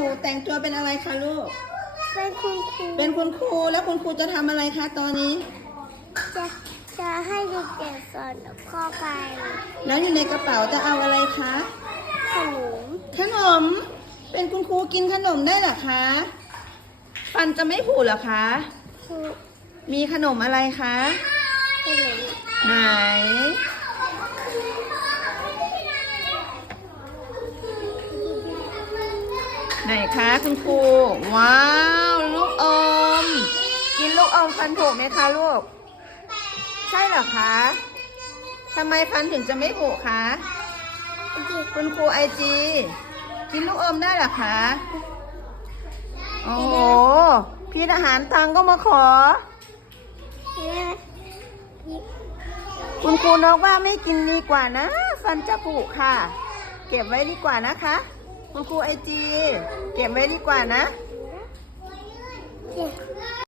นูแต่งตัวเป็นอะไรคะลูก เป็นคุณครูเป็นคุณครูแล้วคุณครูจะทำอะไรคะตอนนี้ จะจะให้เด็กๆสอนข้อไปแล้วอยู่ในกระเป๋าจะเอาอะไรคะขนมขนม เป็นคุณครูกินขนมได้เหรอคะฟันจะไม่ผุเหรอคะคือมีขนมอะไรคะ ไหนคะคุณครู ว้าว ลูกอม กินลูกอมฟันผุไหมคะลูก ใช่เหรอคะทำไมฟันถึงจะไม่ผุคะ คุณครูไอจีกินลูกอมได้เหรอคะ โอ้โห พี่ทหารตังก็มาขอ คุณครูนกว่าไม่กินดีกว่านะ ฟันจะผุค่ะ เก็บไว้ดีกว่านะคะ คุณครูไอจีเก็บไว้ดีกว่านะ